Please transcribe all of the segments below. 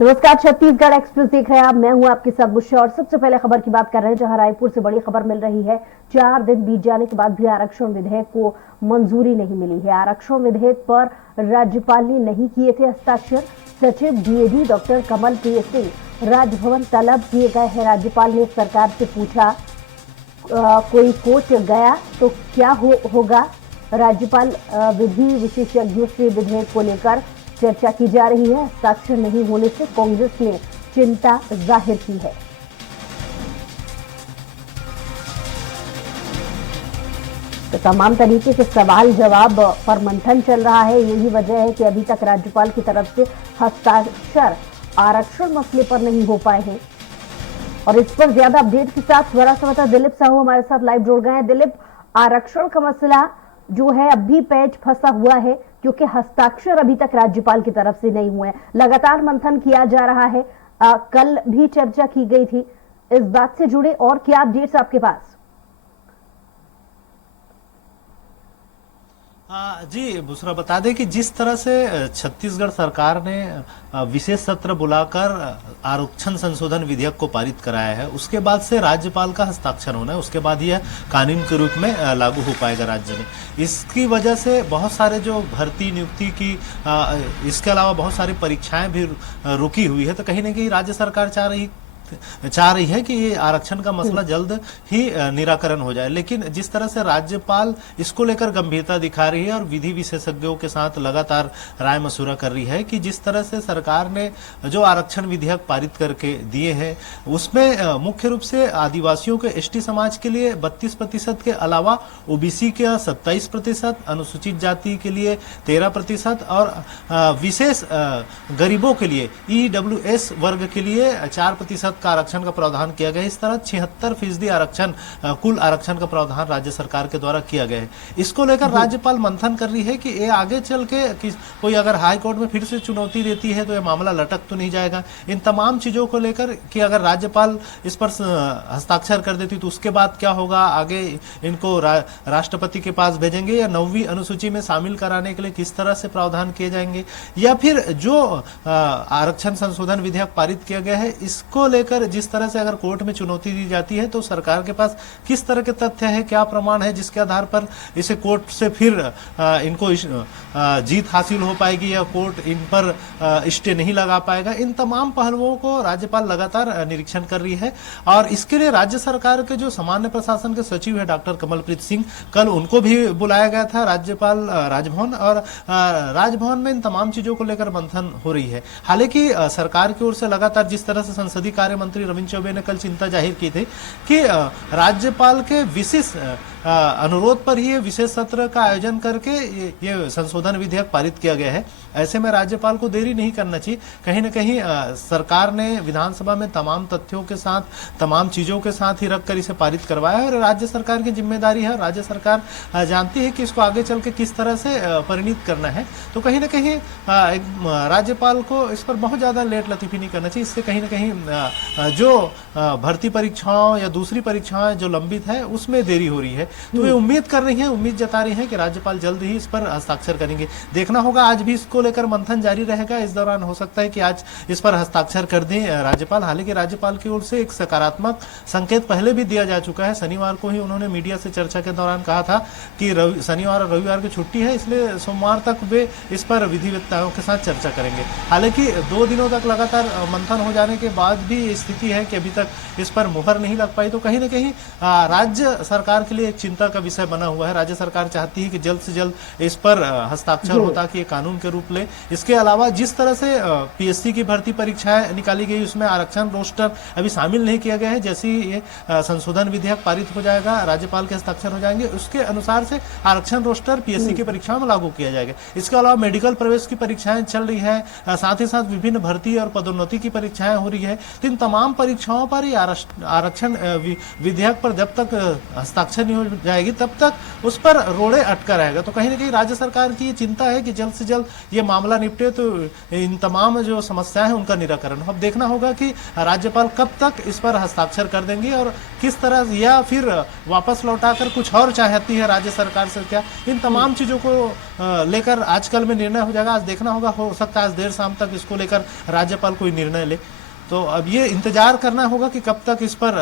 नमस्कार, छत्तीसगढ़ एक्सप्रेस देख रहे हैं आप। मैं हूं आपके साथ बुशा और सबसे पहले खबर की बात कर रहे हैं जहां रायपुर से बड़ी खबर मिल रही है। 4 दिन बीत जाने के बाद भी आरक्षण विधेयक को मंजूरी नहीं मिली है। आरक्षण विधेयक पर राज्यपाल ने नहीं किए थे हस्ताक्षर। सचिव डीएडी डॉक्टर कमलप्रीत सिंह राजभवन तलब किए गए हैं। राज्यपाल ने सरकार से पूछा कोई कोर्ट गया तो क्या होगा। राज्यपाल विधि विशेषज्ञों से विधेयक को लेकर चर्चा की जा रही है। हस्ताक्षर नहीं होने से कांग्रेस ने चिंता जाहिर की है। तो तमाम तरीके के सवाल जवाब पर मंथन चल रहा है। यही वजह है कि अभी तक राज्यपाल की तरफ से हस्ताक्षर आरक्षण मसले पर नहीं हो पाए हैं। और इस पर ज्यादा अपडेट के साथ हमारा संवाददाता दिलीप साहू हमारे साथ लाइव जुड़ गए हैं। दिलीप, आरक्षण का मसला जो है अभी पैच फंसा हुआ है क्योंकि हस्ताक्षर अभी तक राज्यपाल की तरफ से नहीं हुए हैं। लगातार मंथन किया जा रहा है। कल भी चर्चा की गई थी। इस बात से जुड़े और क्या अपडेट्स आपके पास? जी बुशरा, बता दें कि जिस तरह से छत्तीसगढ़ सरकार ने विशेष सत्र बुलाकर आरक्षण संशोधन विधेयक को पारित कराया है, उसके बाद से राज्यपाल का हस्ताक्षर होना है। उसके बाद यह कानून के रूप में लागू हो पाएगा राज्य में। इसकी वजह से बहुत सारे जो भर्ती नियुक्ति की इसके अलावा बहुत सारी परीक्षाएं भी रुकी हुई है। तो कहीं ना कहीं राज्य सरकार चाह रही है कि ये आरक्षण का मसला जल्द ही निराकरण हो जाए। लेकिन जिस तरह से राज्यपाल इसको लेकर गंभीरता दिखा रही है और विधि विशेषज्ञों के साथ लगातार राय मशुरा कर रही है कि जिस तरह से सरकार ने जो आरक्षण विधेयक पारित करके दिए हैं उसमें मुख्य रूप से आदिवासियों के एसटी समाज के लिए 32% के अलावा ओबीसी के 27%, अनुसूचित जाति के लिए 13% और विशेष गरीबों के लिए ईडब्ल्यूएस वर्ग के लिए 4% का आरक्षण का प्रावधान किया गया है। इस तरह 76% आरक्षण कुल आरक्षण का प्रावधान राज्य सरकार के द्वारा किया गया है। इसको लेकर राज्यपाल मंथन कर रही है कि ये आगे चल के कोई अगर हाई कोर्ट में फिर से चुनौती देती है तो ये मामला लटक तो नहीं जाएगा। इन तमाम चीजों को लेकर कि अगर राज्यपाल इस पर हस्ताक्षर कर देती तो उसके बाद क्या होगा, आगे इनको राष्ट्रपति के पास भेजेंगे या 9वीं अनुसूची में शामिल कराने के लिए किस तरह से प्रावधान किए जाएंगे, या फिर जो आरक्षण संशोधन विधेयक पारित किया गया है इसको लेकर जिस तरह से अगर कोर्ट में चुनौती दी जाती है तो सरकार के पास किस तरह के तथ्य है, क्या प्रमाण है जिसके आधार पर इसे कोर्ट से फिर इनको जीत हासिल हो पाएगी या कोर्ट इन पर स्टे नहीं लगा पाएगा। इन तमाम पहलुओं को राज्यपाल लगातार निरीक्षण कर रही है। और इसके लिए राज्य सरकार के जो सामान्य प्रशासन के सचिव है डॉक्टर कमलप्रीत सिंह, कल उनको भी बुलाया गया था राज्यपाल राजभवन, और राजभवन में इन तमाम चीजों को लेकर मंथन हो रही है। हालांकि सरकार की ओर से लगातार जिस तरह से संसदीय कार्य मंत्री रविंद्र चौबे ने कल चिंता जाहिर की थी कि राज्यपाल के विशेष अनुरोध पर ही विशेष सत्र का आयोजन करके ये संशोधन विधेयक पारित किया गया है। ऐसे में राज्यपाल को देरी नहीं करना चाहिए। कहीं न कहीं सरकार ने विधानसभा में तमाम तथ्यों के साथ, तमाम चीजों के साथ ही रखकर इसे पारित करवाया है और राज्य सरकार की जिम्मेदारी है। राज्य सरकार जानती है कि इसको आगे चल के किस तरह से परिणित करना है। तो कहीं ना कहीं राज्यपाल को इस पर बहुत ज्यादा लेट लतीफी नहीं करना चाहिए। इससे कहीं ना कहीं जो भर्ती परीक्षाओं या दूसरी परीक्षाएं जो लंबित है उसमें देरी हो रही है। तो वे उम्मीद कर रही हैं, उम्मीद जता रही हैं कि राज्यपाल जल्द ही इस पर हस्ताक्षर करेंगे। देखना होगा, आज भी इसको लेकर मंथन जारी रहेगा। इस दौरान हो सकता है कि आज इस पर हस्ताक्षर कर दें राज्यपाल। हालांकि राज्यपाल की ओर से एक सकारात्मक संकेत पहले भी दिया जा चुका है। शनिवार को ही उन्होंने मीडिया से चर्चा के दौरान कहा था कि शनिवार और रविवार की छुट्टी है, इसलिए सोमवार तक वे इस पर विधिवेत्ताओं के साथ चर्चा करेंगे। हालांकि 2 दिनों तक लगातार मंथन हो जाने के बाद भी स्थिति है कि अभी तक इस पर मुहर नहीं लग पाई। तो कहीं ना कहीं राज्य सरकार के लिए एक चिंता का विषय बना हुआ है। राज्य सरकार चाहती है कि जल्द से जल्द इस पर हस्ताक्षर हो ताकि ये कानून के रूप ले। इसके अलावा जिस तरह से पीएससी की भर्ती परीक्षाएं निकाली गई उसमें आरक्षण रोस्टर अभी शामिल नहीं किया गया है। जैसे ही ये संशोधन विधेयक पारित हो जाएगा, राज्यपाल के हस्ताक्षर हो जाएंगे, उसके अनुसार से आरक्षण रोस्टर पीएससी की परीक्षाओं में लागू किया जाएगा। इसके अलावा मेडिकल प्रवेश की परीक्षाएं चल रही है, साथ ही साथ विभिन्न भर्ती और पदोन्नति की परीक्षाएं हो रही है। इन तमाम परीक्षाओं पर आरक्षण विधेयक पर जब तक हस्ताक्षर नहीं हो जाएगी तब तक उस पर रोड़े अटका रहेगा। तो कहीं ना कहीं राज्य सरकार की ये चिंता है कि जल्द से जल्द ये मामला निपटे तो इन तमाम जो समस्याएं हैं उनका निराकरण। अब देखना होगा कि राज्यपाल कब तक इस पर हस्ताक्षर कर देंगे और किस तरह, या फिर वापस लौटाकर कुछ और चाहती है राज्य सरकार से क्या, इन तमाम चीजों को लेकर आजकल में निर्णय हो जाएगा। आज देखना होगा, हो सकता है आज देर शाम तक इसको लेकर राज्यपाल कोई निर्णय ले। तो अब ये इंतजार करना होगा कि कब तक इस पर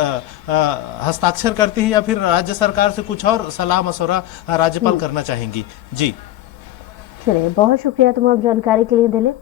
हस्ताक्षर करती है या फिर राज्य सरकार से कुछ और सलाह मशवरा राज्यपाल करना चाहेंगी। जी चलिए, बहुत शुक्रिया तमाम जानकारी के लिए दिलीप।